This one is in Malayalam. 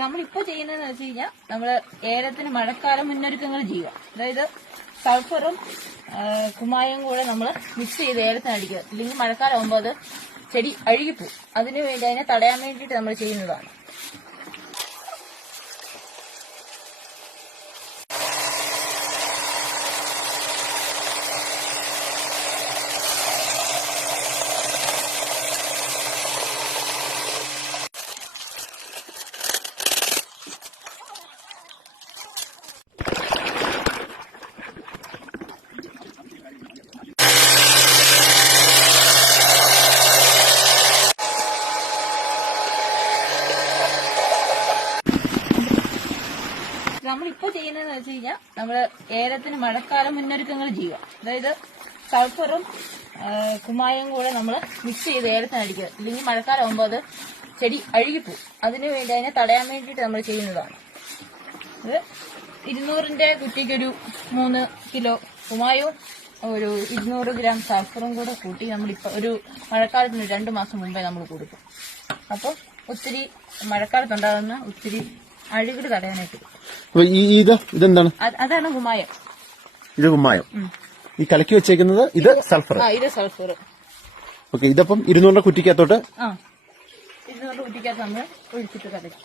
നമ്മളിപ്പോ ചെയ്യുന്നതെന്ന് വെച്ച് കഴിഞ്ഞാൽ നമ്മള് ഏലത്തിന് മഴക്കാല മുന്നൊരുക്കങ്ങൾ ചെയ്യുക. അതായത് സൾഫറും കുമ്മായം കൂടെ നമ്മൾ മിക്സ് ചെയ്ത് ഏലത്തിന് അടിക്കുക. ഇല്ലെങ്കിൽ മഴക്കാലം ആകുമ്പോൾ അത് ചെടി അഴുകിപ്പോവും. അതിനു വേണ്ടി അതിനെ തടയാൻ വേണ്ടിയിട്ട് നമ്മൾ ചെയ്യുന്നതാണ്. നമ്മളിപ്പോ ചെയ്യുന്നതെന്ന് വെച്ച് കഴിഞ്ഞാൽ നമ്മള് ഏലത്തിന് മഴക്കാല മുന്നൊരുക്കങ്ങൾ ചെയ്യുക. അതായത് സൾഫറും കുമ്മായം കൂടെ നമ്മൾ മിക്സ് ചെയ്ത് ഏലത്തിന് അടിക്കുക. ഇല്ലെങ്കിൽ മഴക്കാലം ആകുമ്പോൾ അത് ചെടി അഴുകിപ്പോവും. അതിനു വേണ്ടി അതിനെ തടയാൻ വേണ്ടിയിട്ട് നമ്മൾ ചെയ്യുന്നതാണ്. ഇത് 200-ന്റെ കുറ്റിക്കൊരു 3 കിലോ കുമ്മായവും ഒരു 200 ഗ്രാം സൾഫറും കൂടെ കൂട്ടി നമ്മളിപ്പോ ഒരു മഴക്കാലത്തിന് 2 മാസം മുമ്പേ നമ്മൾ കൊടുക്കും. അപ്പോൾ ഒത്തിരി മഴക്കാലത്തുണ്ടാകുന്ന ഒത്തിരി അഴുകിട് തടയാനായിട്ട്. ഇതെന്താണ്? അതാണ് കുമ്മായം. ഇത് കുമ്മായം. ഈ കലക്കി വെച്ചേക്കുന്നത് ഇത് സൾഫർ. ഇത് സൾഫർ. ഓക്കെ. ഇതപ്പം 200 കുറ്റിക്കകത്തോട്ട് 200 കുറ്റിക്കകത്ത് നമ്മൾ ഒഴിച്ചിട്ട് കലക്കി.